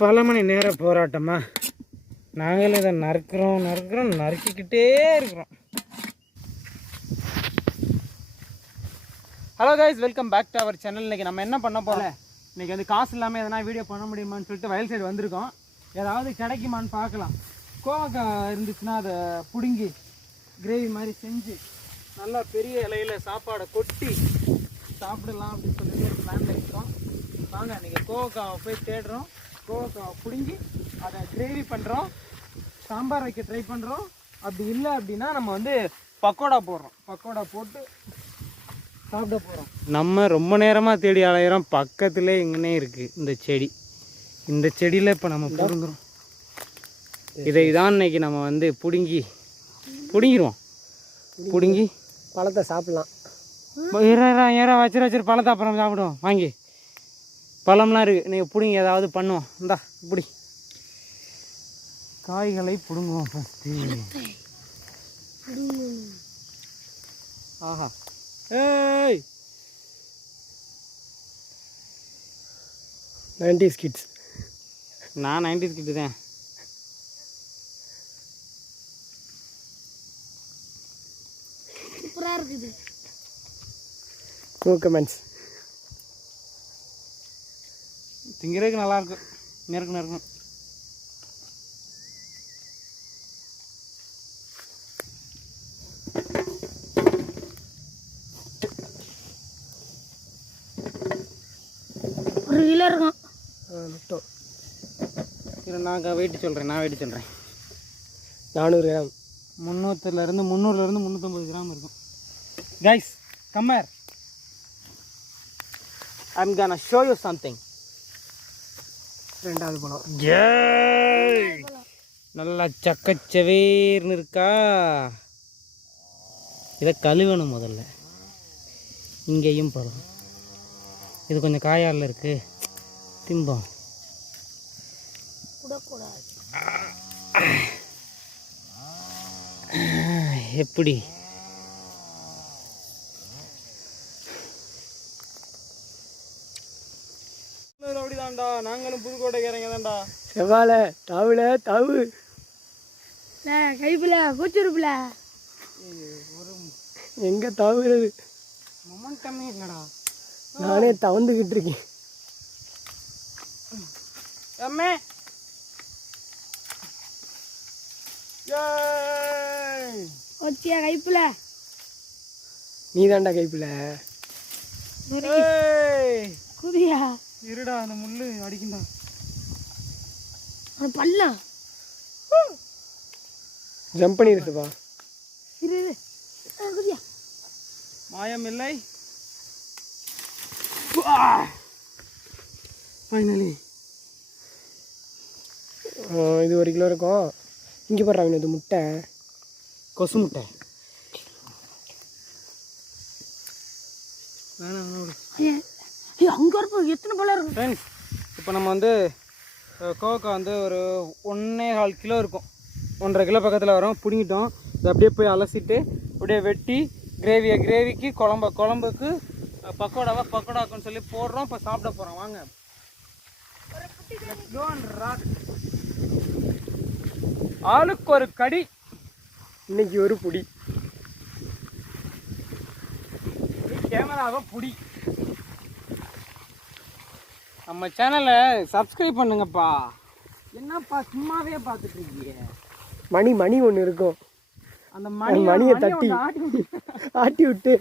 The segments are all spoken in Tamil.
பல மணி நேர போராட்டமா நாங்கள் இதை நறுக்கிறோம் நறுக்கிக்கிட்டே இருக்கிறோம். Hello guys, welcome back to our channel. இன்றைக்கி நம்ம என்ன பண்ண போகிறோம், இன்றைக்கி வந்து காசு இல்லாமல் எதனா வீடியோ பண்ண முடியுமான்னு சொல்லிட்டு வயல் சைடு வந்திருக்கோம். ஏதாவது கிடைக்குமான்னு பார்க்கலாம். கோவக்காய் இருந்துச்சுன்னா அதை பிடுங்கி கிரேவி மாதிரி செஞ்சு நல்லா பெரிய இலையில் சாப்பாடை கொட்டி சாப்பிடலாம் அப்படின்னு சொல்லிட்டு பிளான் இருக்கோம். வாங்க இன்றைக்கி கோவக்காவை போய் தேடுறோம். கோவக்காவை பிடுங்கி அதை கிரேவி பண்ணுறோம், சாம்பார் வைக்க ட்ரை பண்ணுறோம். அப்படி இல்லை அப்படின்னா நம்ம வந்து பக்கோடா போடுறோம். பக்கோடா போட்டு சாப்பிட போகிறோம். நம்ம ரொம்ப நேரமாக தேடி அலையிறோம். பக்கத்துலேயே எங்கன்னே இருக்குது இந்த செடி. இந்த செடியில் இப்போ நம்ம பிடுங்குறோம். இதை தான் இன்னைக்கு நம்ம வந்து பிடுங்கிடுவோம். பிடுங்கி பழத்தை சாப்பிட்லாம். ஏற வச்சிரு பழத்தை அப்புறம் சாப்பிடுவோம். வாங்கி பழம்லாம் இருக்குது, நீங்கள் பிடுங்கி ஏதாவது பண்ணுவோம். இந்தா இப்படி காய்களை பிடுங்குவோம் ஃபஸ்ட்டு. ஆஹா, ஏய் 90s கிட்ஸ். நான் 90s கிட்டு தான். சூப்பராக இருக்குது. No comments. திங்கிறதுக்கு நல்லாயிருக்கும், நெருக்கும். ஒரு கிலோ இருக்கும். நான் வெயிட்டு சொல்கிறேன். 400 கிராம். 300லேருந்து 350 கிராம் இருக்கும். Guys come here, I'm gonna show you something. ரெண்டாவது பழம். நல்லா சக்கச்சவேர்னு இருக்கா. இதை கழுவணும் முதல்ல. இங்கேயும் பழம். இது கொஞ்சம் காயால் இருக்கு, திம்போம். எப்படி அப்படிதான்டா, நாங்களும் புதுக்கோட்டைக்காரங்க தான்டா. செவ்வாழை தாவு கைப்பில பூச்சிருப்பில எங்க தாவுறது? மொமெண்டமே இல்லடா. நானே தவந்துக்கிட்டு இருக்கேன். அம்மே வச்சியா கைப்பில? நீ தாண்டா கைப்பில. குதியா இருடா, அந்த முள்ளு அடிக்குண்டா. பல்ல ஜம்ப் பண்ணிருட்டுப்பா. குதியா மாயம் இல்லை. ஃபைனலி இது 1 கிலோ இருக்கும். இங்கே போடுறாங்க இது முட்டை, கொசு முட்டை. அங்கே இருப்போம். எத்தனை பழம் இருக்கும் ஃப்ரெண்ட்ஸ்? இப்போ நம்ம வந்து கோவக்காய் வந்து ஒரு 1.25 கிலோ இருக்கும். 1.5 கிலோ பக்கத்தில் வரும். பிடிங்கிட்டோம். இதை அப்படியே போய் அலசிட்டு அப்படியே வெட்டி கிரேவிக்கு குழம்புக்கு பக்கோடாக்குன்னு சொல்லி போடுறோம். இப்போ சாப்பிட போகிறோம். வாங்க. ஆளுக்கு ஒரு கடி, இன்னைக்கு ஒரு புடி. கேமராவை புடி. நம்ம சேனலை சப்ஸ்கிரைப் பண்ணுங்கப்பா. என்னப்பா சும்மாவே பார்த்துட்டு இருக்கீங்க? மணி ஒன்று இருக்கும். அந்த மணியை தட்டி ஆட்டி விட்டு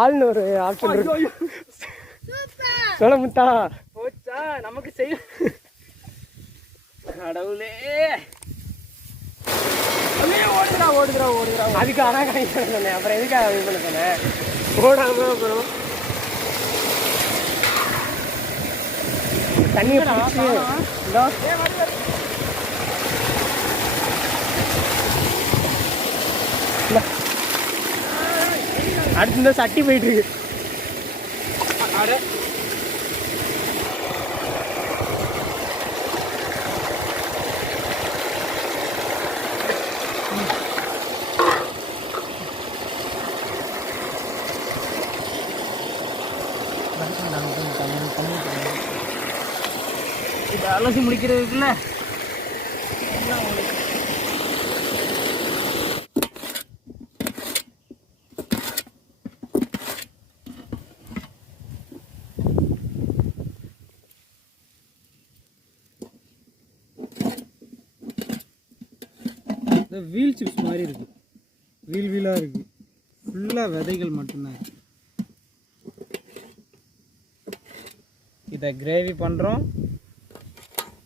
ஆள்னு ஒரு ஆப்ஷன் இருக்கு. சொல்ல முத்தா போச்சா நமக்கு செய்ய. கடவுளே, ஓடுதுரா. அதுக்கு அதான் சொன்னேன். அப்புறம் எதுக்காக இது பண்ண சொன்னேன்? ஓடாம அப்புறம் தண்ணியை அடுத்து இந்த சட்டி போயிட்டு இருக்கு. இப்போ அலசி முடிக்கிறதுக்குள்ள வீல் சிப்ஸ் மாதிரி இருக்கு, வீலாக இருக்கு, ஃபுல்லாக விதைகள் மட்டும்தான். இதை கிரேவி பண்ணுறோம்,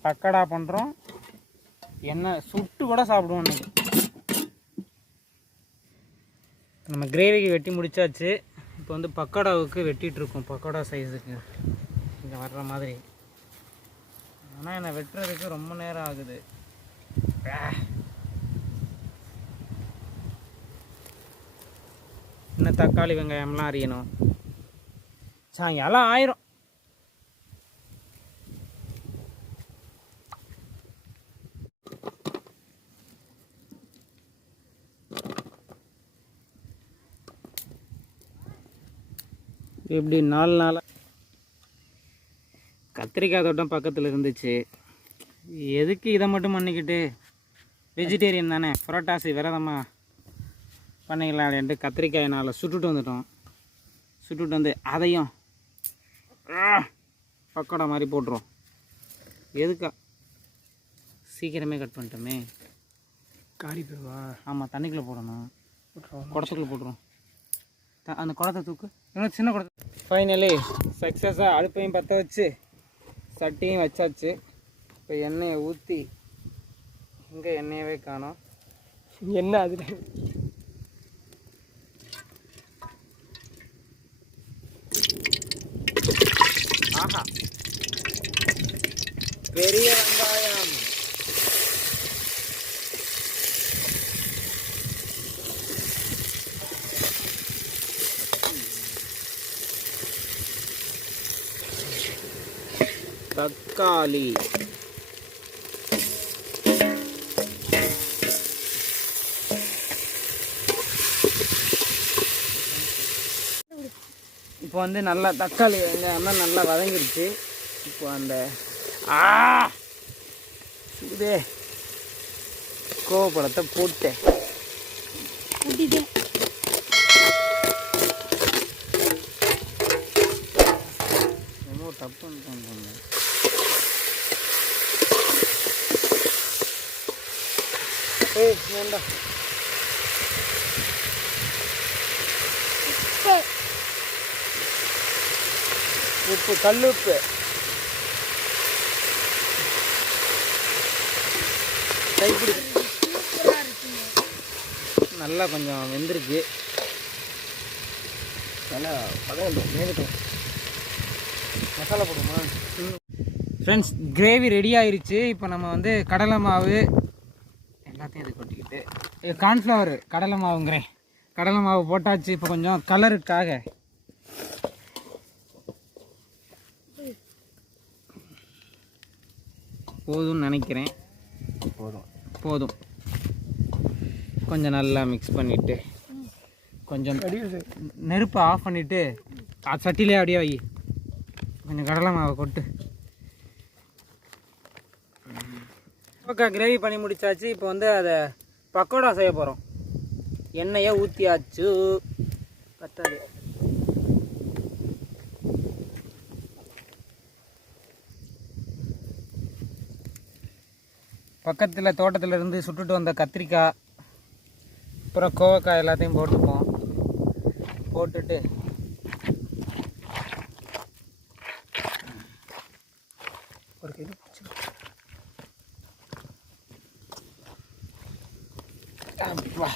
பக்கடா பண்ணுறோம், எண்ணெய் சுட்டு கூட சாப்பிடுவோம். இன்னைக்கு நம்ம கிரேவிக்கு வெட்டி முடிச்சாச்சு. இப்போ வந்து பக்கோடாவுக்கு வெட்டிகிட்டு இருக்கோம், பக்கோடா சைஸுக்கு இங்கே வர்ற மாதிரி. ஆனால் என்னை வெட்டுறதுக்கு ரொம்ப நேரம் ஆகுது. இன்னும் தக்காளி வெங்காயம்லாம் அறியணும், சாயங்காலம் ஆயிரும். இப்படி 4 நாளாக கத்திரிக்காய் தோட்டம் பக்கத்தில் இருந்துச்சு. எதுக்கு இதை மட்டும் பண்ணிக்கிட்டு, வெஜிடேரியன் தானே, புரோட்டாசி விரதமாக பண்ணிக்கலாம் அப்படின்ட்டு கத்திரிக்காயை நாளை சுட்டுட்டு வந்துட்டோம். சுட்டுட்டு வந்து அதையும் பக்கோடா மாதிரி போட்டுரும். எதுக்கா சீக்கிரமே கட் பண்ணிட்டோமே. காரி போவா? ஆமாம், தண்ணிக்குள்ளே போடணும், குடத்துக்குள்ளே போட்டுரும். அந்த குடத்தை தூக்கு, இன்னும் சின்ன குடத்தை. ஃபைனலி சக்ஸஸாக அடுப்பையும் பற்ற வச்சு சட்டியும் வச்சாச்சு. இப்போ எண்ணெயை ஊற்றி, இங்கே எண்ணெயவே காணோம். என்ன அதில் ஆஹா, பெரிய வெங்காயம். தக்காளி, இப்போ வந்து நல்லா தக்காளி வெங்காயம்லாம் நல்லா வதங்கிடுச்சு. இப்போ அந்த இதே கோவப்பழத்தை போட்டேன். ரொம்ப தப்புன்னு தோணுங்க. வேண்டாம், உப்பு, கல்லுப்பு. கைப்பிடி நல்லா கொஞ்சம் வெந்திருக்கு. நல்லா பதங்கட்டும், வேகட்டும். மசாலா போடுமா? ஃப்ரெண்ட்ஸ், கிரேவி ரெடி ஆயிடுச்சு. இப்போ நம்ம வந்து கடலை மாவு எல்லாத்தையும் இது கொட்டிக்கிட்டு, கார்ன்ஃப்ளவர் கடலை மாவுங்கிறேன், கடலை மாவு போட்டாச்சு. இப்போ கொஞ்சம் கலருக்காக போதும்னு நினைக்கிறேன். போதும். கொஞ்சம் நல்லா மிக்ஸ் பண்ணிவிட்டு, கொஞ்சம் நெருப்பை ஆஃப் பண்ணிவிட்டு சட்டிலே அப்படியே வை. கொஞ்சம் கடலை மாவை கொட்டு. ஓகே, கிரேவி பண்ணி முடிச்சாச்சு. இப்போ வந்து அதை பக்கோடா செய்ய போகிறோம். எண்ணெயை ஊற்றியாச்சு. பத்தாது, பக்கத்தில் தோட்டத்தில் இருந்து சுட்டுட்டு வந்த கத்திரிக்காய், அப்புறம் கோவக்காய் எல்லாத்தையும் போட்டுப்போம். போட்டுட்டு ஒரு கிலோ அப்பா,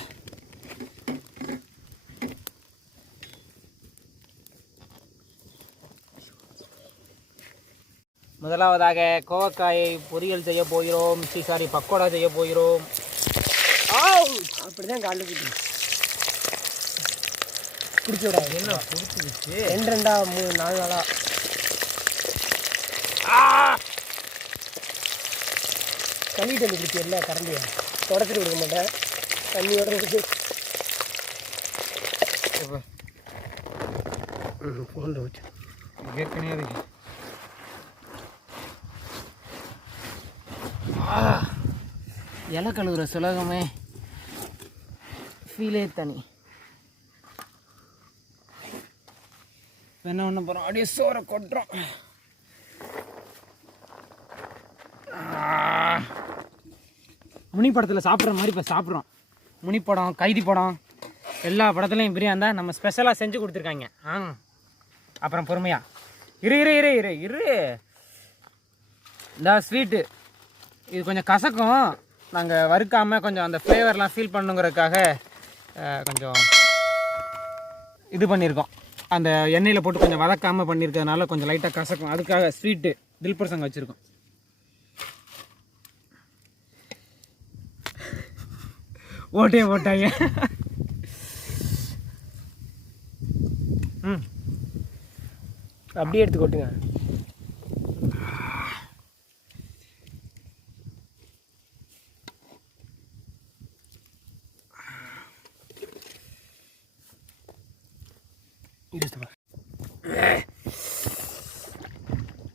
முதலாவதாக கோவக்காயை பொரியல் செய்ய போகிறோம். சாரி, பக்கோடா செய்ய போகிறோம். அப்படிதான் காலையில் குடிச்சு விடாது. என்ன குடிச்சிருச்சு? 2 3 4 நாளா தண்ணி குடிச்சு இல்லை, கரண்டியா தொடச்சிட்டு கொடுக்க மாட்டேன், தண்ணியோட குடிச்சு. ஃபோனில் வச்சு ஏற்கனவே இலை கழுவுற சுலகமே ஃபீலே தனி. என்ன ஒன்று போகிறோம், அப்படியே சோறை கொட்டுறோம். முனி படத்தில் சாப்பிட்ற மாதிரி இப்போ சாப்பிட்றோம். முனி படம், கைதி படம், எல்லா படத்துலையும் பிரியாணி தான் நம்ம ஸ்பெஷலாக செஞ்சு கொடுத்துருக்காங்க. அப்புறம் பொறுமையா இரு இரு இரு இரு இரு இந்த ஸ்வீட்டு இது கொஞ்சம் கசக்கும். நாங்கள் வறுக்காமல் கொஞ்சம் அந்த ஃப்ளேவர்லாம் ஃபீல் பண்ணுங்கிறதுக்காக கொஞ்சம் இது பண்ணியிருக்கோம். அந்த எண்ணெயில் போட்டு கொஞ்சம் வதக்காமல் பண்ணியிருக்கிறதுனால கொஞ்சம் லைட்டாக கசக்கும். அதுக்காக ஸ்வீட்டு தில்பர் சங்கம் வச்சுருக்கோம். ஓட்டே போட்டாங்க. அப்படியே எடுத்து கொட்டுங்க.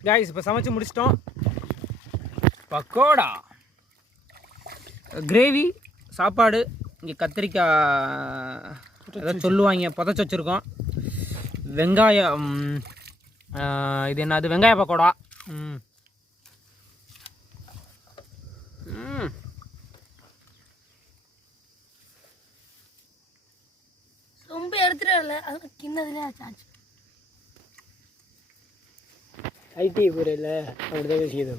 காய்ஸ் இப்போ சமைச்சு முடிச்சிட்டோம். பக்கோடா, கிரேவி, சாப்பாடு, இங்கே கத்திரிக்காய் ஏதோ சொல்லுவாங்க புதைச்சி வச்சுருக்கோம். வெங்காயம், இது என்னது வெங்காய பக்கோடா. ரொம்ப எடுத்துடல, அது கிண்ணதுலேயே ஆச்சு. ஐடி போகிறேன் அப்படிதான் பேசியது.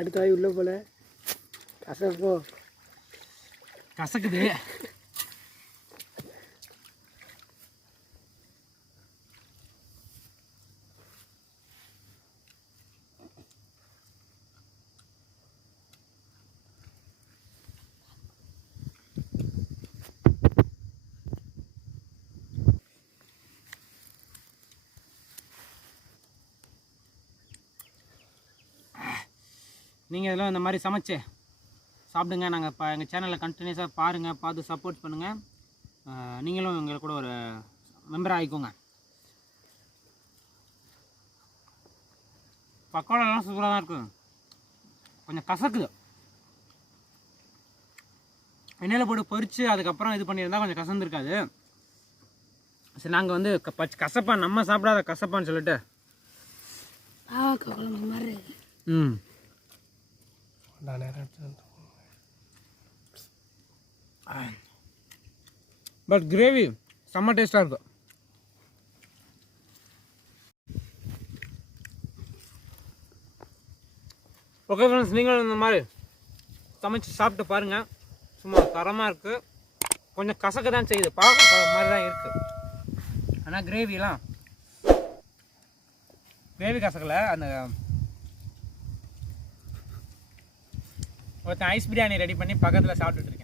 அடுத்த வாய் உள்ளே போல கசப்போ கசக்குது. நீங்கள் இதெல்லாம் இந்த மாதிரி சமைச்சு சாப்பிடுங்க. நாங்கள் இப்போ எங்கள் சேனலில் கண்டினியூஸாக பாருங்கள், பார்த்து சப்போர்ட் பண்ணுங்கள். நீங்களும் எங்களை கூட ஒரு மெம்பராக ஆகிக்கோங்க. பக்கோடாலாம் சூப்பராக தான் இருக்குது. கொஞ்சம் கசக்குது. எண்ணெயில் போட்டு பொரித்து அதுக்கப்புறம் இது பண்ணியிருந்தால் கொஞ்சம் கசந்துருக்காது. சரி, நாங்கள் வந்து கசப்பா நம்ம சாப்பிடாத கசப்பான்னு சொல்லிட்டு குழம்பு மாதிரி. பட் கிரேவி செம்ம டேஸ்ட்டாக இருக்கும். ஓகே ஃப்ரெண்ட்ஸ், நீங்களும் இந்த மாதிரி சமைச்சு சாப்பிட்டு பாருங்கள். சும்மா தரமாக இருக்குது. கொஞ்சம் கசக்க தான் செய்யுது, பார்க்க பழம் மாதிரி தான் இருக்குது. ஆனால் கிரேவி கசக்கலை. அந்த ஒருத்தன் ஐஸ் பிரியாணி ரெடி பண்ணி பக்கத்தில் சாப்பிட்டுட்டு இருக்கேன்.